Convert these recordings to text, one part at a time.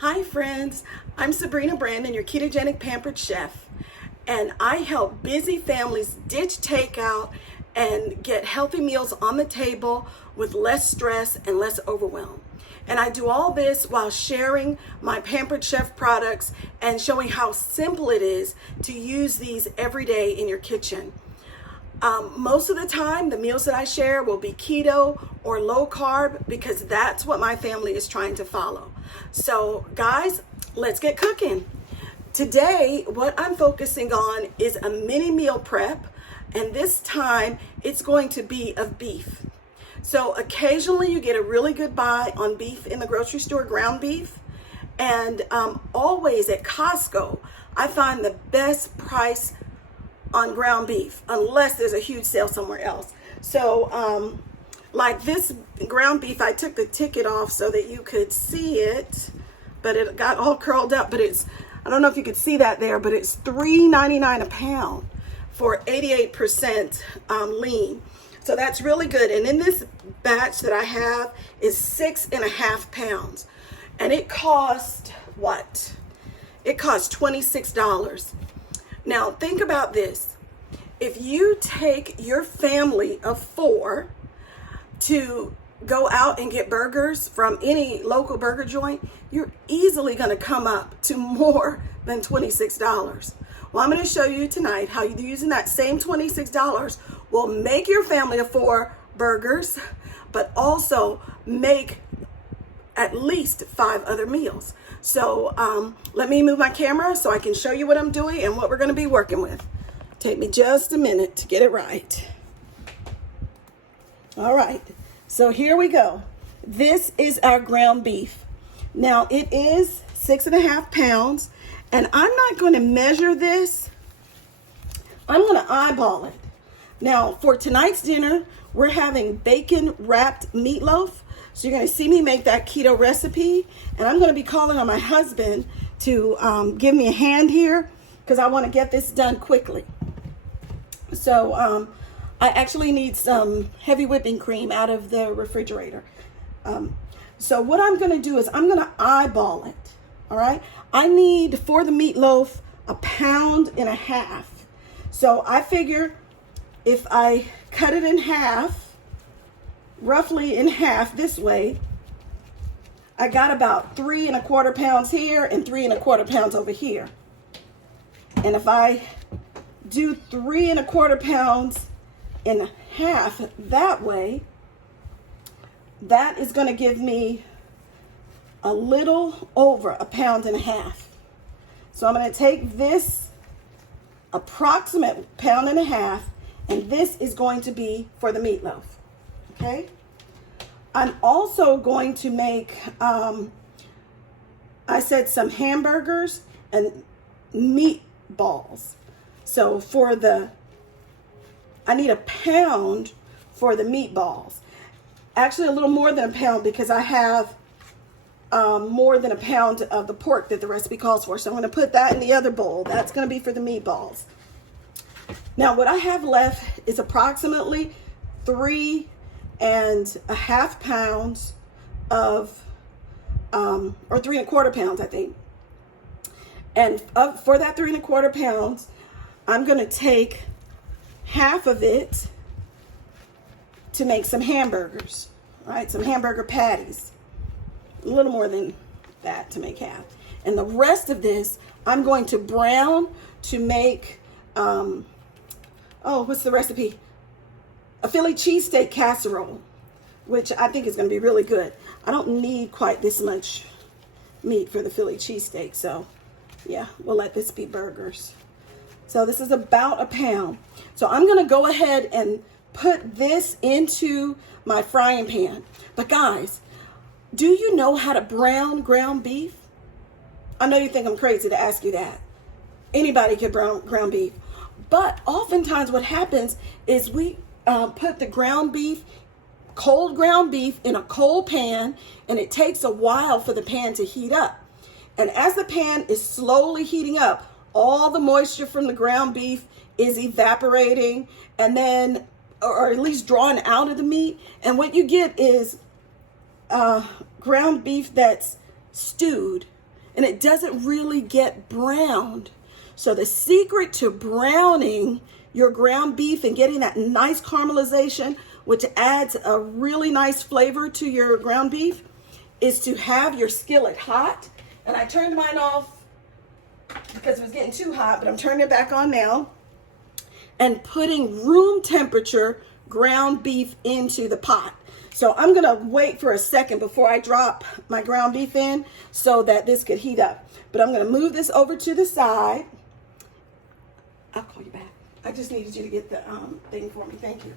Hi friends, I'm Sabrina Brandon, your ketogenic pampered chef, and I help busy families ditch takeout and get healthy meals on the table with less stress and less overwhelm. And I do all this while sharing my Pampered Chef products and showing how simple it is to use these every day in your kitchen. Most of the time, the meals that I share will be keto or low carb because that's what my family is trying to follow. So guys, let's get cooking. Today, what I'm focusing on is a mini meal prep, and this time it's going to be of beef. So occasionally you get a really good buy on beef in the grocery store, ground beef, and always at Costco, I find the best price on ground beef, unless there's a huge sale somewhere else. So like this ground beef, I took the ticket off so that you could see it, but it got all curled up. But it's, I don't know if you could see that there, but it's $3.99 a pound for 88% lean. So that's really good. And in this batch that I have is 6.5 pounds, and it cost what? It cost $26. Now, think about this. If you take your family of 4 to go out and get burgers from any local burger joint, you're easily going to come up to more than $26. Well, I'm going to show you tonight how using that same $26 will make your family of 4 burgers, but also make at least 5 other meals. So let me move my camera so I can show you what I'm doing and what we're going to be working with. Take me just a minute to get it right. All right, so here we go. This is our ground beef. Now it is 6.5 pounds, and I'm not going to measure this. I'm going to eyeball it. Now for tonight's dinner, we're having bacon wrapped meatloaf. So you're going to see me make that keto recipe, and I'm going to be calling on my husband to give me a hand here because I want to get this done quickly. So I actually need some heavy whipping cream out of the refrigerator. So what I'm going to do is I'm going to eyeball it. All right. I need for the meatloaf 1.5 pounds. So I figure if I cut it in half, roughly in half this way, I got about 3.25 pounds here and 3.25 pounds over here. And if I do 3.25 pounds in half that way, that is going to give me a little over 1.5 pounds. So I'm going to take this approximate 1.5 pounds, and this is going to be for the meatloaf. Okay, I'm also going to make, I said some hamburgers and meatballs. So I need 1 pound for the meatballs. Actually a little more than 1 pound because I have more than 1 pound of the pork that the recipe calls for. So I'm going to put that in the other bowl. That's going to be for the meatballs. Now what I have left is approximately 3.5 pounds of, or 3.25 pounds, I think. And for that 3.25 pounds, I'm going to take half of it to make some hamburgers, right? Some hamburger patties. A little more than that to make half. And the rest of this, I'm going to brown to make, what's the recipe? A Philly cheesesteak casserole, which I think is going to be really good. I don't need quite this much meat for the Philly cheesesteak, so yeah, we'll let this be burgers. So this is about 1 pound. So I'm going to go ahead and put this into my frying pan. But guys, do you know how to brown ground beef? I know you think I'm crazy to ask you that. Anybody can brown ground beef. But oftentimes what happens is we put the ground beef, cold ground beef, in a cold pan, and it takes a while for the pan to heat up. And as the pan is slowly heating up, all the moisture from the ground beef is evaporating and then, or at least drawn out of the meat. And what you get is ground beef that's stewed and it doesn't really get browned. So the secret to browning your ground beef and getting that nice caramelization, which adds a really nice flavor to your ground beef, is to have your skillet hot. And I turned mine off because it was getting too hot, but I'm turning it back on now. And putting room temperature ground beef into the pot. So I'm gonna wait for a second before I drop my ground beef in so that this could heat up. But I'm gonna move this over to the side. I'll call you back. I just needed you to get the thing for me, thank you.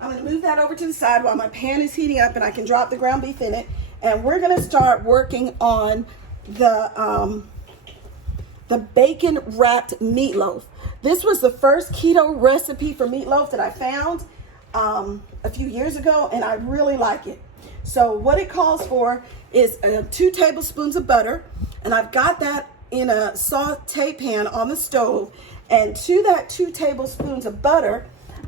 I'm gonna move that over to the side while my pan is heating up and I can drop the ground beef in it. And we're gonna start working on the bacon wrapped meatloaf. This was the first keto recipe for meatloaf that I found a few years ago, and I really like it. So what it calls for is 2 tablespoons of butter, and I've got that in a saute pan on the stove. And to that 2 tablespoons of butter,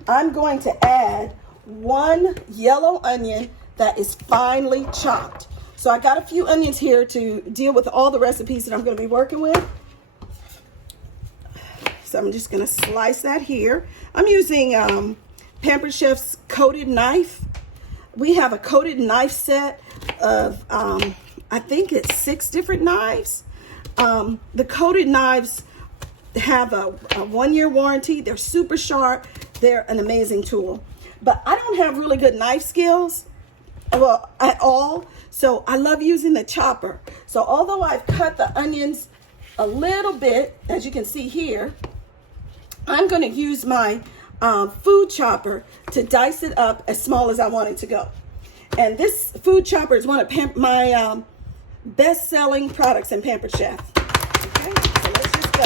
I'm going to add 1 yellow onion that is finely chopped. So I got a few onions here to deal with all the recipes that I'm going to be working with. So I'm just going to slice that here. I'm using Pampered Chef's coated knife. We have a coated knife set of, I think it's 6 different knives. The coated knives have a 1-year warranty. They're super sharp. They're an amazing tool. But I don't have really good knife skills, well, at all. So I love using the chopper. So although I've cut the onions a little bit, as you can see here, I'm going to use my food chopper to dice it up as small as I want it to go. And this food chopper is one of my best-selling products in Pampered Chef. Okay, so let's just go.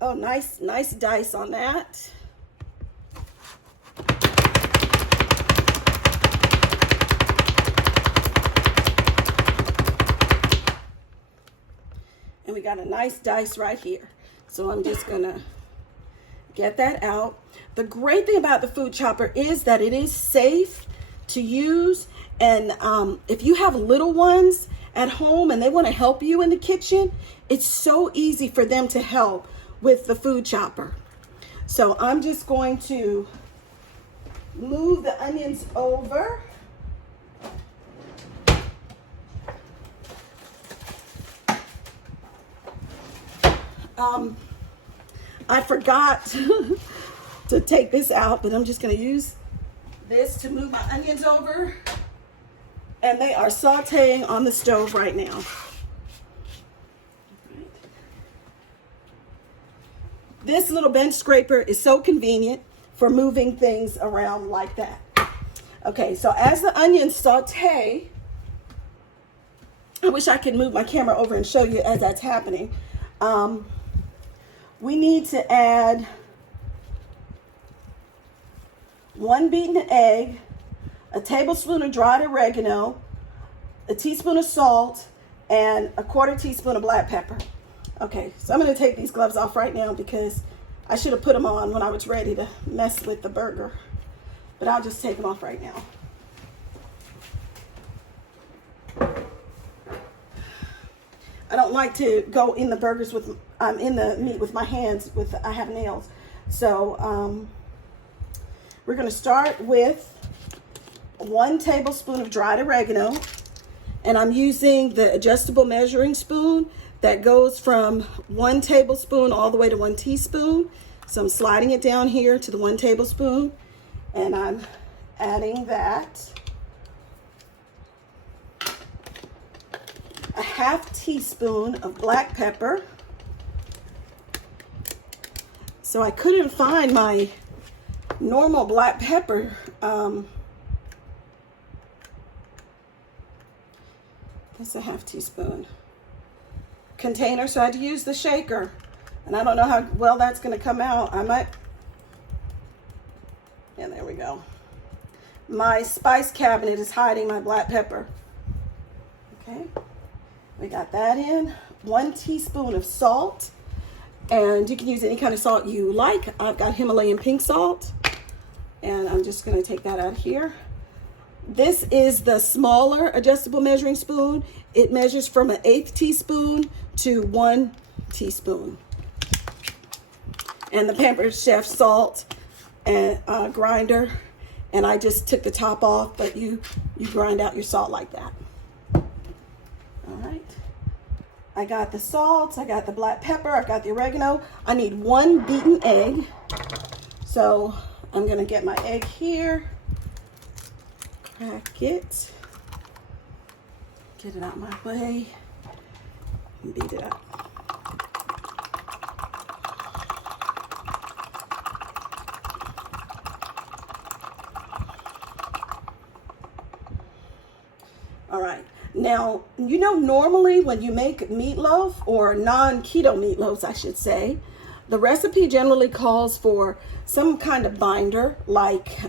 Oh, nice dice on that. And we got a nice dice right here. So I'm just gonna get that out. The great thing about the food chopper is that it is safe to use. And if you have little ones at home and they want to help you in the kitchen, it's so easy for them to help with the food chopper. So I'm just going to move the onions over. I forgot to take this out, but I'm just going to use this to move my onions over. And they are sauteing on the stove right now. This little bench scraper is so convenient for moving things around like that. Okay, so as the onions saute, I wish I could move my camera over and show you as that's happening. We need to add 1 beaten egg, a tablespoon of dried oregano, a teaspoon of salt, and a 1/4 teaspoon of black pepper. Okay, so I'm going to take these gloves off right now because I should have put them on when I was ready to mess with the burger. But I'll just take them off right now. I don't like to go in the burgers with, in the meat with my hands, I have nails. So we're going to start with 1 tablespoon of dried oregano. And I'm using the adjustable measuring spoon that goes from 1 tablespoon all the way to 1 teaspoon. So I'm sliding it down here to the 1 tablespoon. And I'm adding that. A 1/2 teaspoon of black pepper. So I couldn't find my normal black pepper. That's a 1/2 teaspoon container, so I had to use the shaker. And I don't know how well that's going to come out. I might, and there we go. My spice cabinet is hiding my black pepper. Okay. We got that in. 1 teaspoon of salt. And you can use any kind of salt you like. I've got Himalayan pink salt. And I'm just going to take that out here. This is the smaller adjustable measuring spoon. It measures from an 1/8 teaspoon to 1 teaspoon. And the Pampered Chef salt and grinder. And I just took the top off, but you grind out your salt like that. All right. I got the salt, I got the black pepper, I got the oregano. I need 1 beaten egg. So I'm gonna get my egg here, crack it, get it out my way, and beat it up. All right. Now, you know, normally when you make meatloaf, or non-keto meatloaves, I should say, the recipe generally calls for some kind of binder, like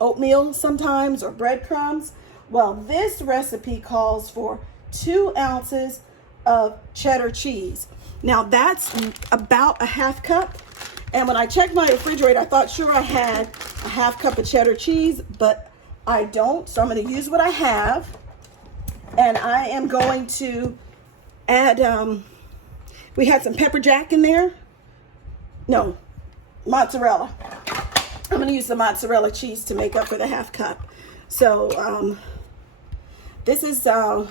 oatmeal sometimes, or breadcrumbs. Well, this recipe calls for 2 ounces of cheddar cheese. Now, that's about a 1/2 cup. And when I checked my refrigerator, I thought sure I had a 1/2 cup of cheddar cheese, but I don't, so I'm going to use what I have, and I am going to add, we had some pepper jack in there, no, mozzarella. I'm going to use the mozzarella cheese to make up for the 1/2 cup. So this is our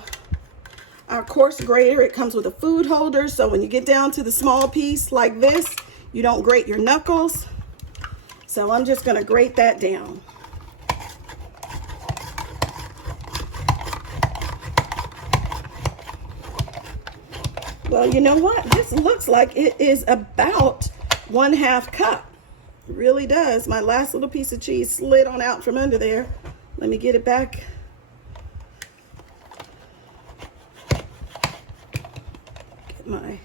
coarse grater. It comes with a food holder, so when you get down to the small piece like this, you don't grate your knuckles. So I'm just going to grate that down. Well, you know what? This looks like it is about 1/2 cup. It really does. My last little piece of cheese slid on out from under there. Let me get it back. Get my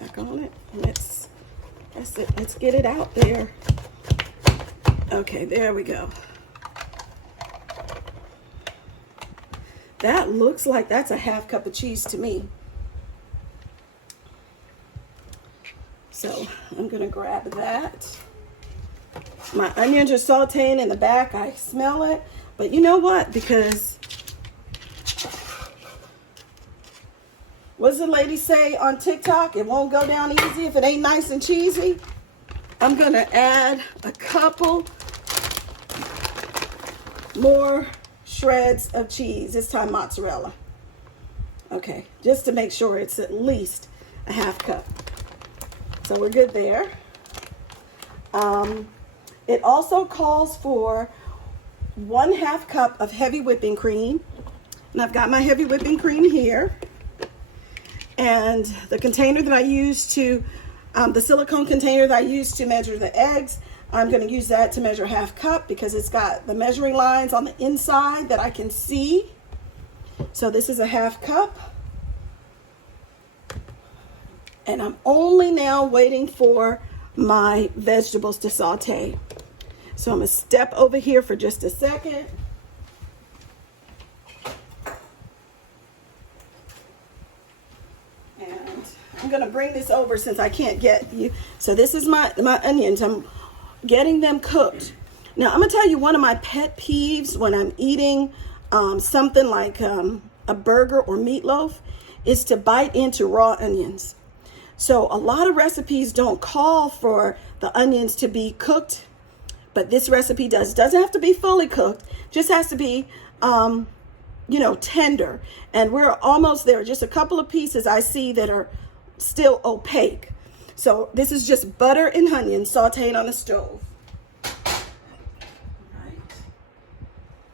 back on it. That's it. Let's get it out there. Okay, there we go. That looks like that's a 1/2 cup of cheese to me. So I'm gonna grab that. My onions are sauteing in the back. I smell it. But you know what? Because what does the lady say on TikTok? It won't go down easy if it ain't nice and cheesy. I'm gonna add a couple more shreds of cheese, this time mozzarella. Okay, just to make sure it's at least a 1/2 cup. So we're good there. It also calls for 1/2 cup of heavy whipping cream. And I've got my heavy whipping cream here. And the container that I use to, the silicone container that I use to measure the eggs, I'm going to use that to measure 1/2 cup because it's got the measuring lines on the inside that I can see. So this is a 1/2 cup. And I'm only now waiting for my vegetables to saute. So I'm going to step over here for just a second. And I'm going to bring this over since I can't get you. So this is my onions. I'm getting them cooked. Now I'm going to tell you one of my pet peeves when I'm eating something like a burger or meatloaf is to bite into raw onions. So a lot of recipes don't call for the onions to be cooked, but this recipe does. It doesn't have to be fully cooked, just has to be, tender. And we're almost there. Just a couple of pieces I see that are still opaque. So this is just butter and onions sauteed on the stove. All right.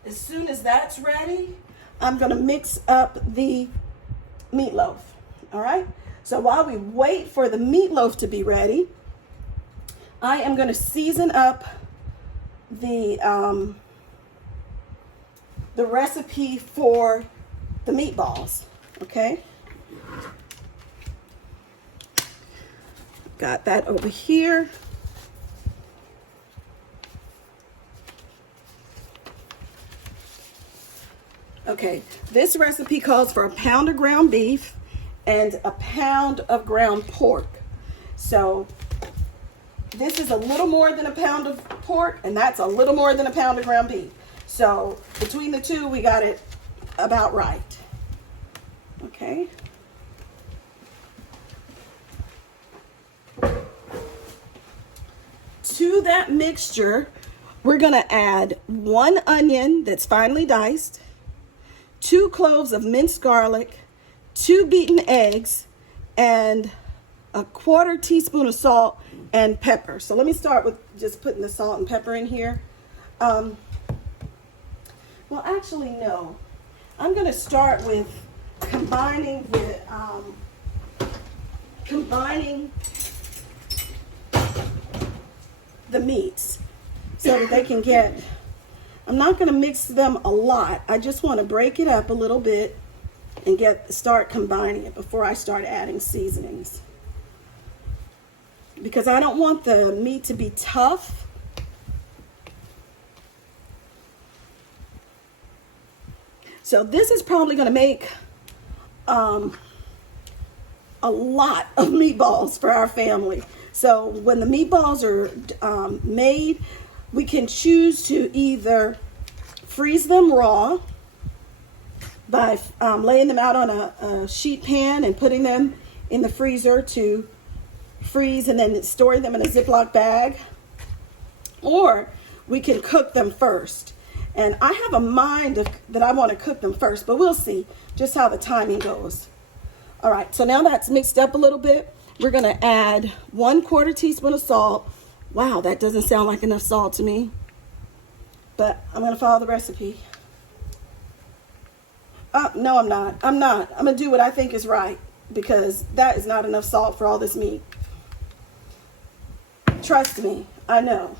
As soon as that's ready, I'm going to mix up the meatloaf. All right. So while we wait for the meatloaf to be ready, I am going to season up the recipe for the meatballs. Okay. Got that over here. Okay, this recipe calls for 1 pound of ground beef and 1 pound of ground pork. So this is a little more than a pound of pork, and that's a little more than a pound of ground beef. So between the two, we got it about right. Okay. To that mixture, we're going to add 1 onion that's finely diced, 2 cloves of minced garlic, 2 beaten eggs, and a 1/4 teaspoon of salt and pepper. So let me start with just putting the salt and pepper in here. Well, actually, no. I'm going to start with combining the meats so that they can get, I'm not going to mix them a lot. I just want to break it up a little bit and start combining it before I start adding seasonings. Because I don't want the meat to be tough. So this is probably going to make a lot of meatballs for our family. So when the meatballs are made, we can choose to either freeze them raw by laying them out on a sheet pan and putting them in the freezer to freeze and then storing them in a Ziploc bag, or we can cook them first. And I have a mind that I want to cook them first, but we'll see just how the timing goes. All right, so now that's mixed up a little bit. We're going to add 1/4 teaspoon of salt. Wow, that doesn't sound like enough salt to me, but I'm going to follow the recipe. No, I'm not. I'm going to do what I think is right, because that is not enough salt for all this meat. Trust me, I know.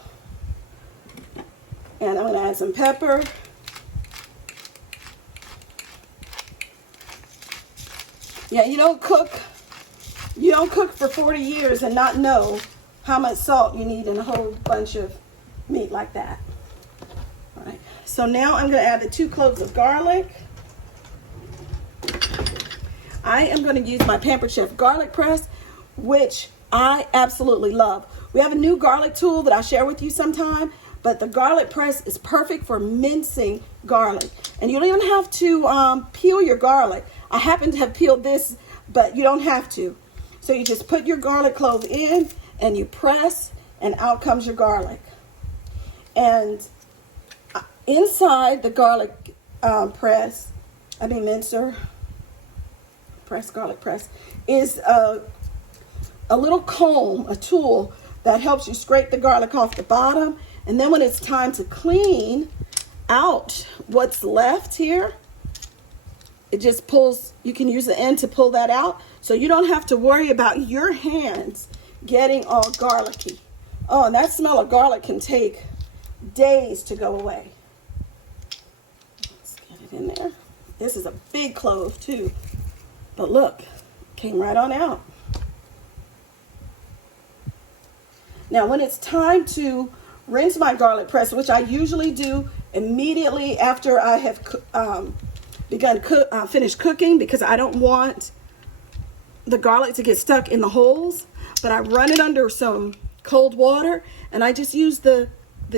And I'm going to add some pepper. Yeah, you don't cook for 40 years and not know how much salt you need in a whole bunch of meat like that. All right. So now I'm going to add the 2 cloves of garlic. I am going to use my Pampered Chef garlic press, which I absolutely love. We have a new garlic tool that I'll share with you sometime, but the garlic press is perfect for mincing garlic. And you don't even have to peel your garlic. I happen to have peeled this, but you don't have to. So you just put your garlic clove in and you press, and out comes your garlic. And inside the garlic garlic press, is a little comb, a tool that helps you scrape the garlic off the bottom. And then when it's time to clean out what's left here, it just pulls, you can use the end to pull that out. So you don't have to worry about your hands getting all garlicky. Oh, and that smell of garlic can take days to go away. Let's get it in there. This is a big clove too. But look, came right on out. Now when it's time to rinse my garlic press, which I usually do immediately after I have finished cooking, because I don't want the garlic to get stuck in the holes, but I run it under some cold water and I just use the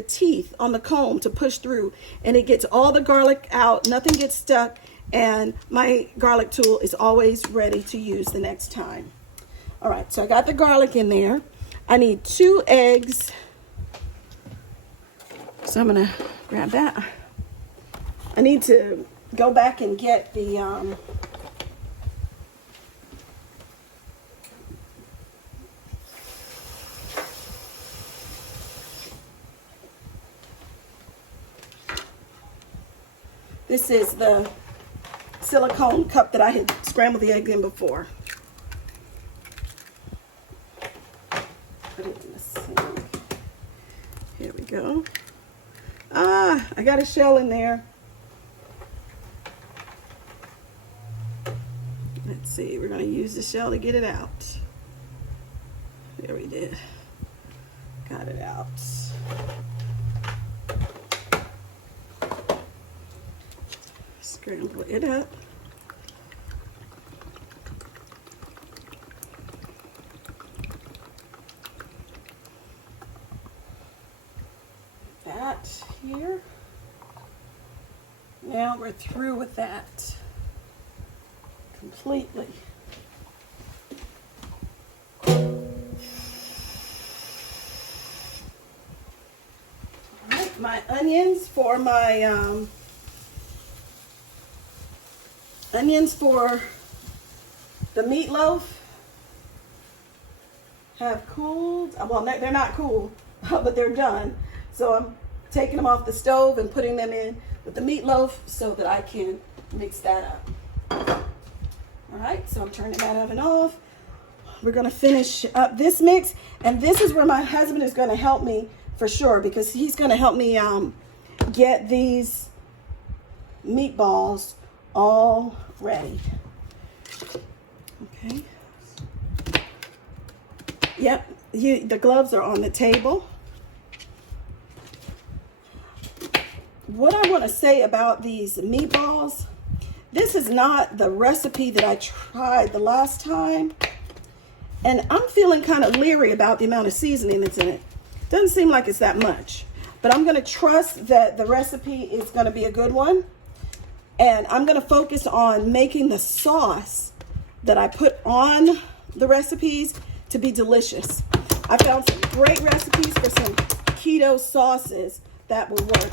teeth on the comb to push through, and it gets all the garlic out, nothing gets stuck, and my garlic tool is always ready to use the next time. All right, so I got the garlic in there. I need 2 eggs. So I'm gonna grab that. I need to go back and get the this is the silicone cup that I had scrambled the egg in before. Put it in the sink. Here we go. I got a shell in there. Let's see, we're going to use the shell to get it out. There we did. Got it out. Scramble it up. that here. Now we're through with that completely. Alright, my onions for the meatloaf have cooled. Well, they're not cool, but they're done. So I'm taking them off the stove and putting them in with the meatloaf so that I can mix that up. All right, so I'm turning that oven off. We're gonna finish up this mix, and this is where my husband is gonna help me for sure, because he's gonna help me get these meatballs all ready. Okay. Yep, the gloves are on the table. What I want to say about these meatballs, this is not the recipe that I tried the last time. And I'm feeling kind of leery about the amount of seasoning that's in it. Doesn't seem like it's that much. But I'm going to trust that the recipe is going to be a good one. And I'm going to focus on making the sauce that I put on the recipes to be delicious. I found some great recipes for some keto sauces that will work.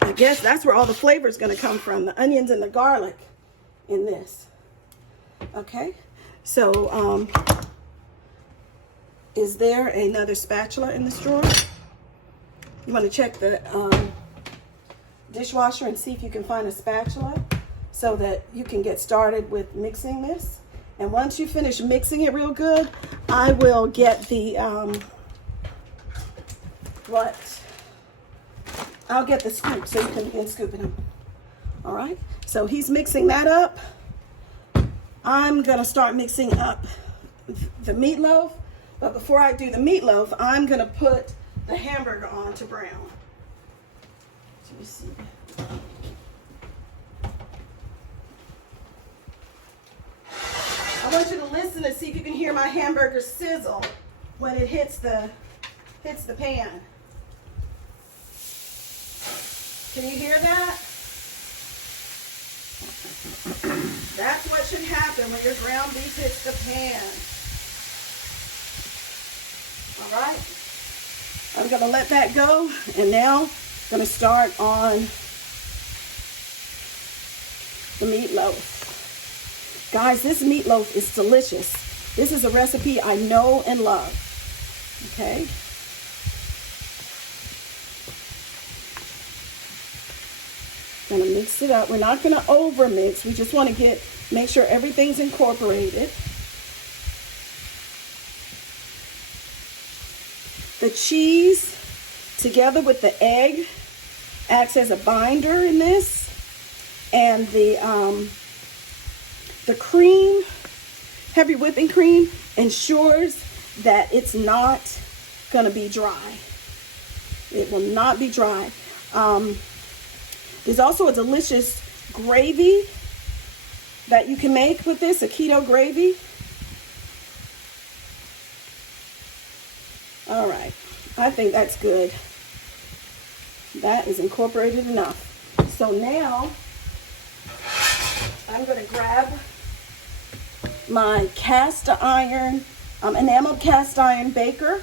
I guess that's where all the flavor is going to come from, the onions and the garlic in this. Okay, so is there another spatula in this drawer? You want to check the dishwasher and see if you can find a spatula so that you can get started with mixing this. And once you finish mixing it real good, I will get the I'll get the scoop so you can begin scooping them. All right, so he's mixing that up. I'm gonna start mixing up the meatloaf, but before I do the meatloaf, I'm gonna put the hamburger on to brown. Let me see. I want you to listen to see if you can hear my hamburger sizzle when it hits the pan. Can you hear that? That's what should happen when your ground beef hits the pan. All right. I'm going to let that go, and now I'm going to start on the meatloaf. Guys, this meatloaf is delicious. This is a recipe I know and love. Okay. Gonna mix it up. We're not gonna over mix. We just want to make sure everything's incorporated. The cheese together with the egg acts as a binder in this, and the cream, heavy whipping cream, ensures that it's not gonna be dry. It will not be dry. There's also a delicious gravy that you can make with this, a keto gravy. All right, I think that's good. That is incorporated enough. So now I'm going to grab my cast iron, enameled cast iron baker.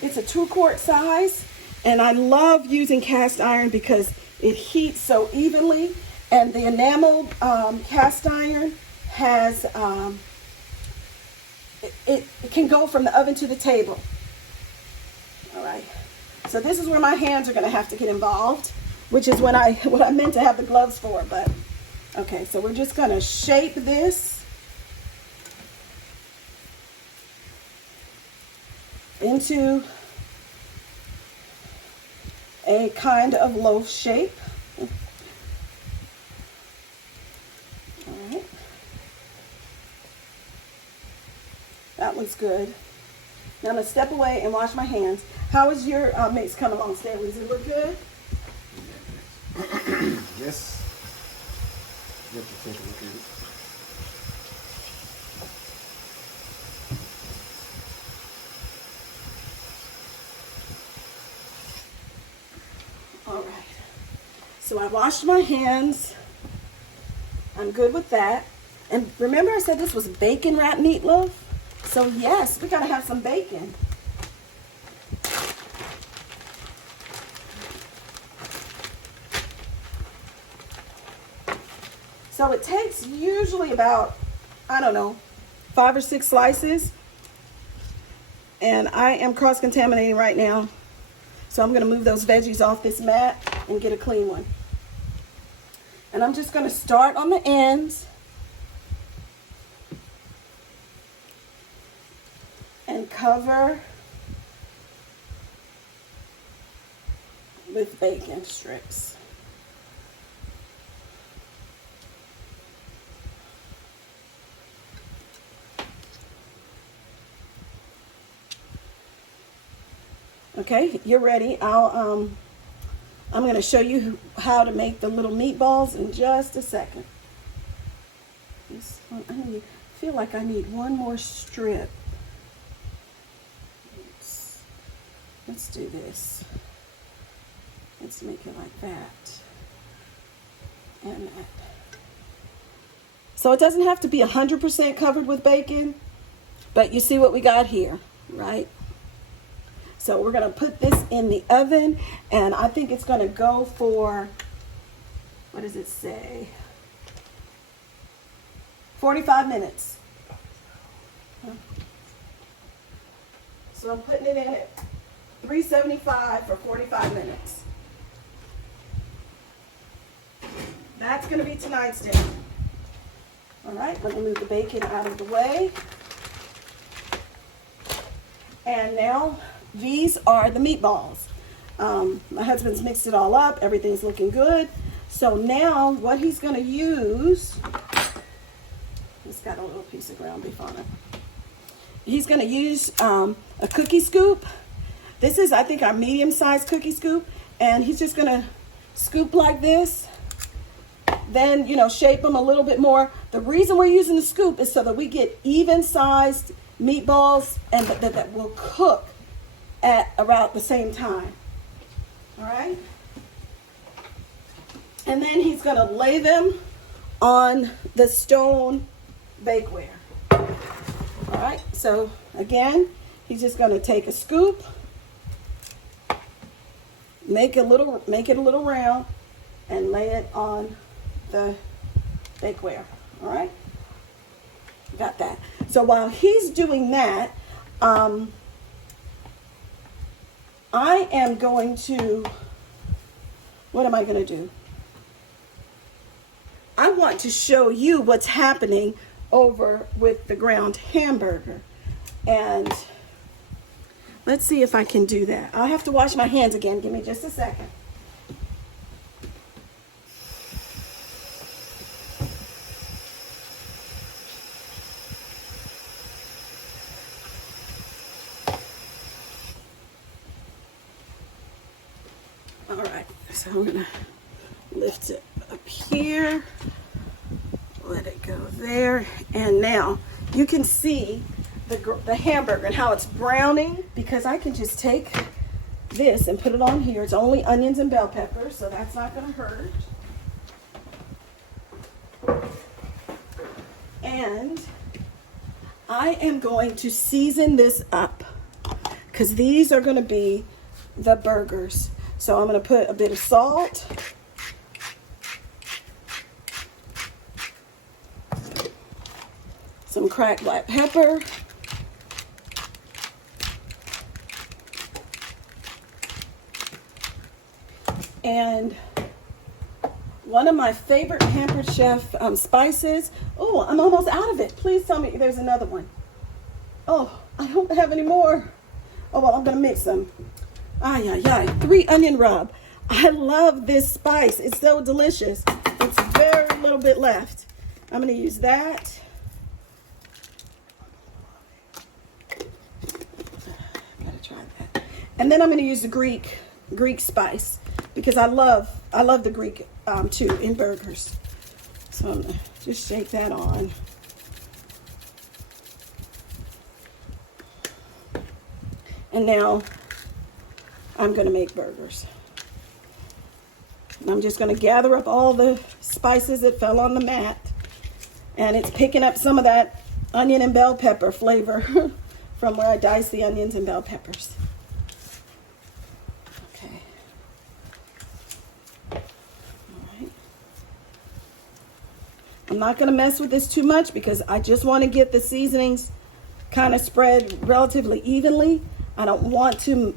It's a 2-quart size. And I love using cast iron because it heats so evenly, and the enameled cast iron has, it can go from the oven to the table. All right, so this is where my hands are gonna have to get involved, which is what I meant to have the gloves for, but okay, so we're just gonna shape this into a kind of loaf shape. All right. That looks good. Now let's step away and wash my hands. How is your mix coming along, Stanley? Does it look good? Yes. have to take a look at it. All right. So I washed my hands. I'm good with that. And remember I said this was bacon wrapped meatloaf? So yes, we gotta have some bacon. So it takes usually about, I don't know, 5 or 6 slices. And I am cross-contaminating right now. So I'm gonna move those veggies off this mat and get a clean one. And I'm just gonna start on the ends and cover with bacon strips. Okay, you're ready. I'm going to show you how to make the little meatballs in just a second. I feel like I need one more strip. Let's do this. Let's make it like that. And that. So it doesn't have to be 100% covered with bacon, but you see what we got here, right? So we're going to put this in the oven, and I think it's going to go for, what does it say? 45 minutes. So I'm putting it in at 375 for 45 minutes. That's going to be tonight's dinner. All right, let me move the bacon out of the way. And now, these are the meatballs. My husband's mixed it all up. Everything's looking good. So now what he's going to use, he's got a little piece of ground beef on it. He's going to use a cookie scoop. This is, I think, our medium-sized cookie scoop. And he's just going to scoop like this. Then, shape them a little bit more. The reason we're using the scoop is so that we get even-sized meatballs and that will cook at about the same time. All right? And then he's going to lay them on the stone bakeware. All right? So again, he's just going to take a scoop, make it a little round, and lay it on the bakeware. All right? Got that. So while he's doing that, I am going to, what am I going to do? I want to show you what's happening over with the ground hamburger. And let's see if I can do that. I'll have to wash my hands again. Give me just a second. All right, so I'm gonna lift it up here, let it go there, and now you can see the hamburger and how it's browning, because I can just take this and put it on here. It's only onions and bell peppers, so that's not gonna hurt. And I am going to season this up, because these are gonna be the burgers. So I'm going to put a bit of salt, some cracked black pepper, and one of my favorite Pampered Chef spices. Oh, I'm almost out of it. Please tell me there's another one. Oh, I don't have any more. Oh, well, I'm going to mix them. 3 onion rub. I love this spice. It's so delicious. It's very little bit left. I'm going to use that. Gotta try that. And then I'm going to use the Greek spice, because I love the Greek too in burgers. So I'm gonna just shake that on. And now I'm gonna make burgers. And I'm just gonna gather up all the spices that fell on the mat. And it's picking up some of that onion and bell pepper flavor from where I diced the onions and bell peppers. Okay. All right. I'm not gonna mess with this too much because I just wanna get the seasonings kind of spread relatively evenly. I don't want to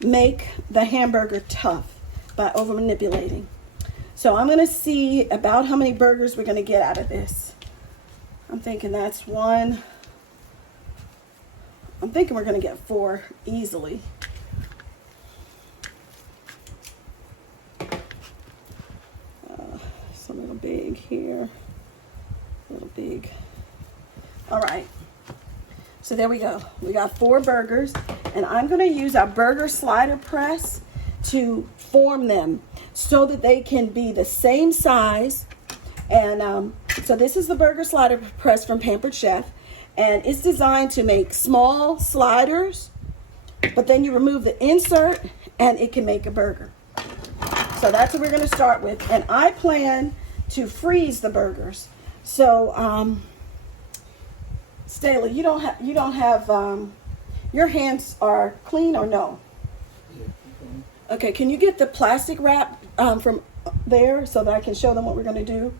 make the hamburger tough by over manipulating. So I'm gonna see about how many burgers we're gonna get out of this. I'm thinking that's one. I'm thinking we're gonna get 4 easily. It's a little big here, a little big. All right. So there we go. We got 4 burgers, and I'm going to use our burger slider press to form them so that they can be the same size. And so this is the burger slider press from Pampered Chef, and it's designed to make small sliders, but then you remove the insert and it can make a burger. So that's what we're going to start with, and I plan to freeze the burgers. So Staley, you don't have your hands are clean or no? Okay, can you get the plastic wrap from there so that I can show them what we're going to do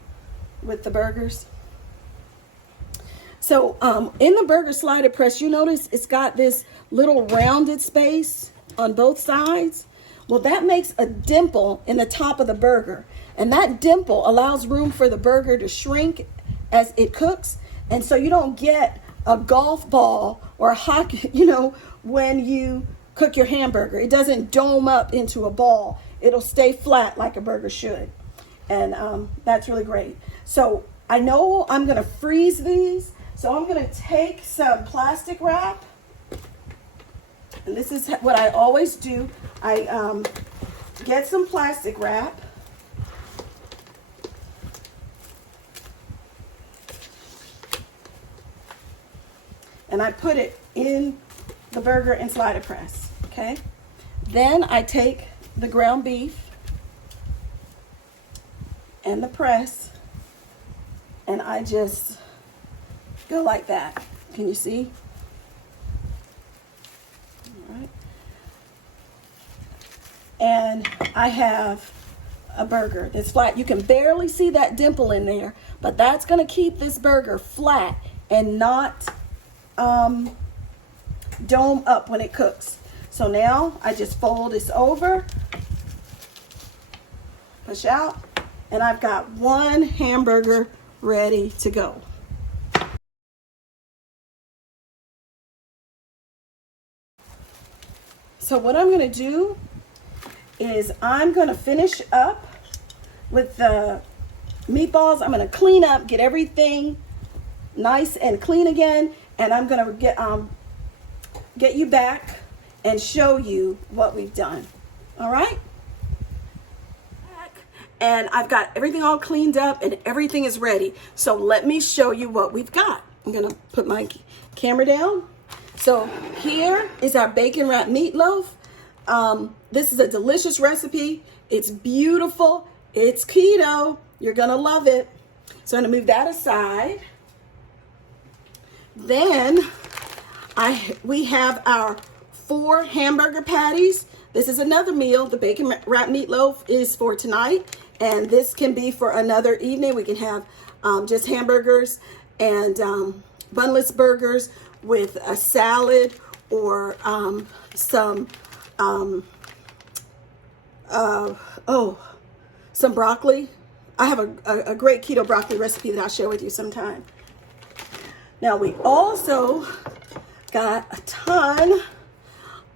with the burgers? So in the burger slider press, you notice it's got this little rounded space on both sides. Well, that makes a dimple in the top of the burger, and that dimple allows room for the burger to shrink as it cooks. And so you don't get a golf ball or a hockey, when you cook your hamburger. It doesn't dome up into a ball. It'll stay flat like a burger should. And that's really great. So I know I'm going to freeze these. So I'm going to take some plastic wrap. And this is what I always do. I get some plastic wrap. And I put it in the burger and slider press, okay? Then I take the ground beef and the press, and I just go like that. Can you see? All right. And I have a burger that's flat. You can barely see that dimple in there, but that's gonna keep this burger flat and not dome up when it cooks. So now I just fold this over, push out, and I've got 1 hamburger ready to go. So what I'm going to do is I'm going to finish up with the meatballs. I'm going to clean up, get everything nice and clean again, and I'm going to get you back and show you what we've done. All right? And I've got everything all cleaned up and everything is ready. So let me show you what we've got. I'm going to put my camera down. So here is our bacon wrapped meatloaf. This is a delicious recipe. It's beautiful. It's keto. You're going to love it. So I'm going to move that aside. Then we have our 4 hamburger patties. This is another meal. The bacon wrapped meatloaf is for tonight, and this can be for another evening. We can have just hamburgers and bunless burgers with a salad or some broccoli. I have a great keto broccoli recipe that I'll share with you sometime. Now we also got a ton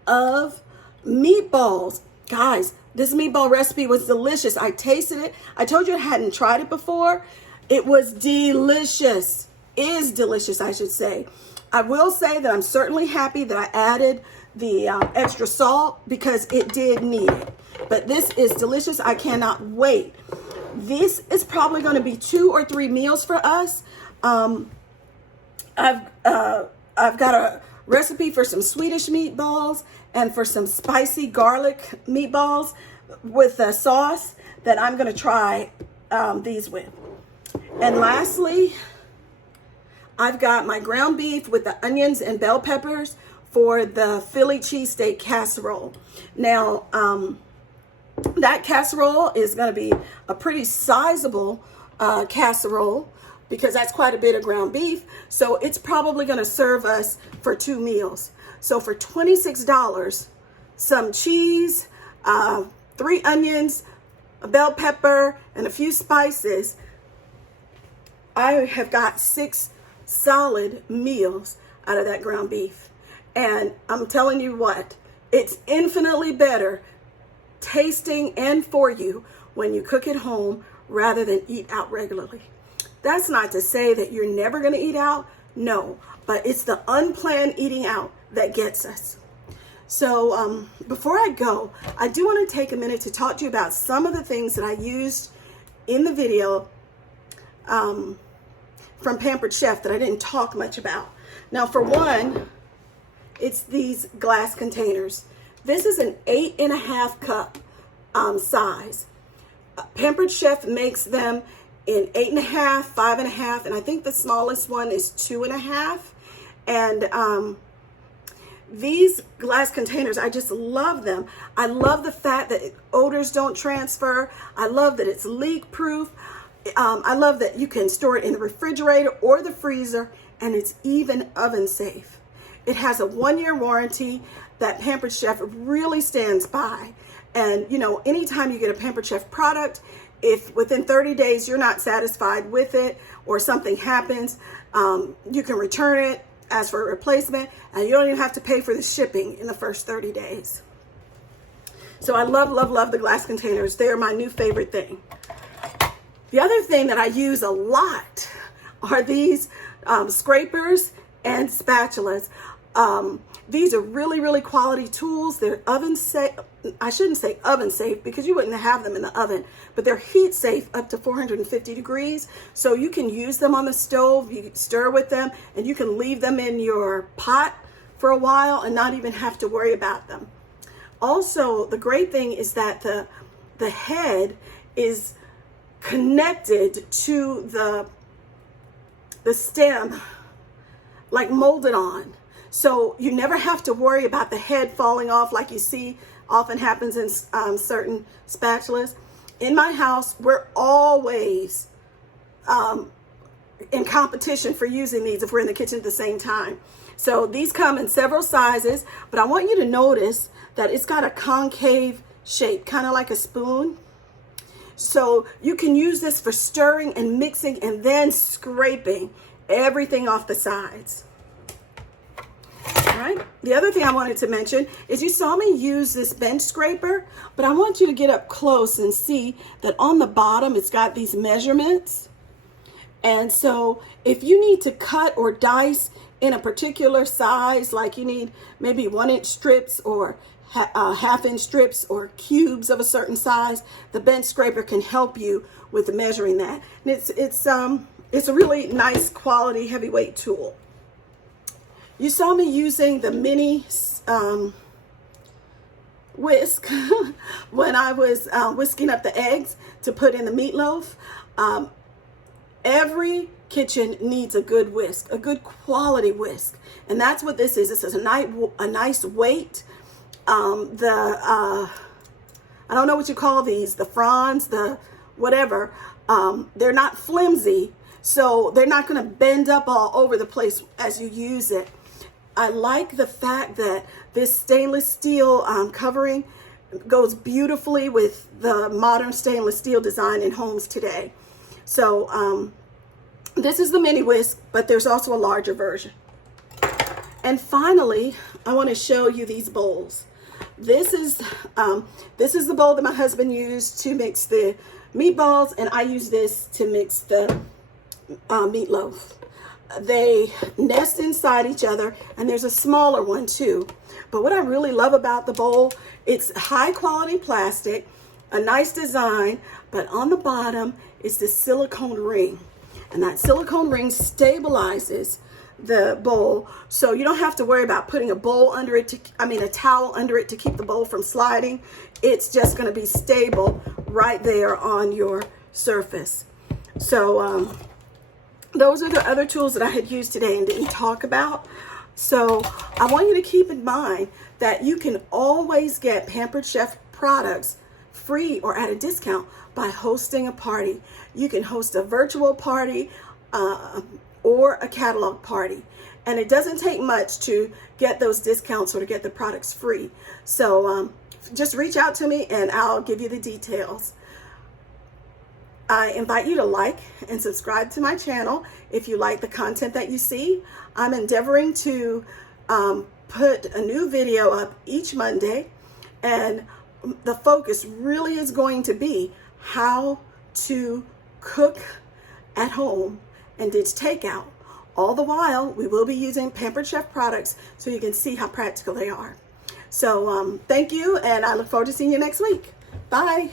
of meatballs. Guys, this meatball recipe was delicious. I tasted it. I told you I hadn't tried it before. It was delicious. Is delicious, I should say. I will say that I'm certainly happy that I added the extra salt because it did need it. But this is delicious. I cannot wait This is probably going to be 2 or 3 meals for us. I've got a recipe for some Swedish meatballs and for some spicy garlic meatballs with a sauce that I'm going to try these with. And lastly, I've got my ground beef with the onions and bell peppers for the Philly cheesesteak casserole. Now, that casserole is going to be a pretty sizable casserole because that's quite a bit of ground beef. So it's probably going to serve us for 2 meals. So for $26, some cheese, 3 onions, a bell pepper, and a few spices, I have got 6 solid meals out of that ground beef. And I'm telling you what, it's infinitely better tasting and for you when you cook at home rather than eat out regularly. That's not to say that you're never going to eat out. No, but it's the unplanned eating out that gets us. So before I go, I do want to take a minute to talk to you about some of the things that I used in the video from Pampered Chef that I didn't talk much about. Now, for one, it's these glass containers. This is an 8.5 cup size. Pampered Chef makes them in 8.5, 5.5, and I think the smallest one is 2.5. And these glass containers, I just love them. I love the fact that odors don't transfer. I love that it's leak proof. I love that you can store it in the refrigerator or the freezer, and it's even oven safe. It has a 1-year warranty that Pampered Chef really stands by. And you know, anytime you get a Pampered Chef product, if within 30 days you're not satisfied with it or something happens, you can return it, ask for a replacement, and you don't even have to pay for the shipping in the first 30 days. So I love, love, love the glass containers. They're my new favorite thing. The other thing that I use a lot are these scrapers and spatulas. These are really, really quality tools. They're oven safe. I shouldn't say oven safe because you wouldn't have them in the oven, but they're heat safe up to 450 degrees. So you can use them on the stove, you stir with them, and you can leave them in your pot for a while and not even have to worry about them. Also, the great thing is that the head is connected to the stem, like molded on. So you never have to worry about the head falling off like you see often happens in certain spatulas. In my house, we're always in competition for using these if we're in the kitchen at the same time. So these come in several sizes, but I want you to notice that it's got a concave shape, kind of like a spoon. So you can use this for stirring and mixing and then scraping everything off the sides. All right. The other thing I wanted to mention is you saw me use this bench scraper, but I want you to get up close and see that on the bottom it's got these measurements. And so if you need to cut or dice in a particular size, like you need maybe 1-inch strips or half-inch strips or cubes of a certain size, the bench scraper can help you with measuring that. And it's a really nice quality heavyweight tool. You saw me using the mini whisk when I was whisking up the eggs to put in the meatloaf. Every kitchen needs a good whisk, a good quality whisk, and that's what this is. This is a nice weight. I don't know what you call these, the fronds, the whatever. They're not flimsy, so they're not going to bend up all over the place as you use it. I like the fact that this stainless steel covering goes beautifully with the modern stainless steel design in homes today. So this is the mini whisk, but there's also a larger version. And finally, I want to show you these bowls. This is the bowl that my husband used to mix the meatballs, and I use this to mix the meatloaf. They nest inside each other, and there's a smaller one too. But what I really love about the bowl, it's high quality plastic. a nice design, but on the bottom is this silicone ring. And that silicone ring stabilizes the bowl, so you don't have to worry about putting a bowl under it a towel under it to keep the bowl from sliding. It's just going to be stable right there on your surface. So those are the other tools that I had used today and didn't talk about. So I want you to keep in mind that you can always get Pampered Chef products free or at a discount by hosting a party. You can host a virtual party or a catalog party, and it doesn't take much to get those discounts or to get the products free. So just reach out to me and I'll give you the details. I invite you to like and subscribe to my channel if you like the content that you see. I'm endeavoring to put a new video up each Monday, and the focus really is going to be how to cook at home and ditch takeout. All the while, we will be using Pampered Chef products so you can see how practical they are. So thank you, and I look forward to seeing you next week. Bye.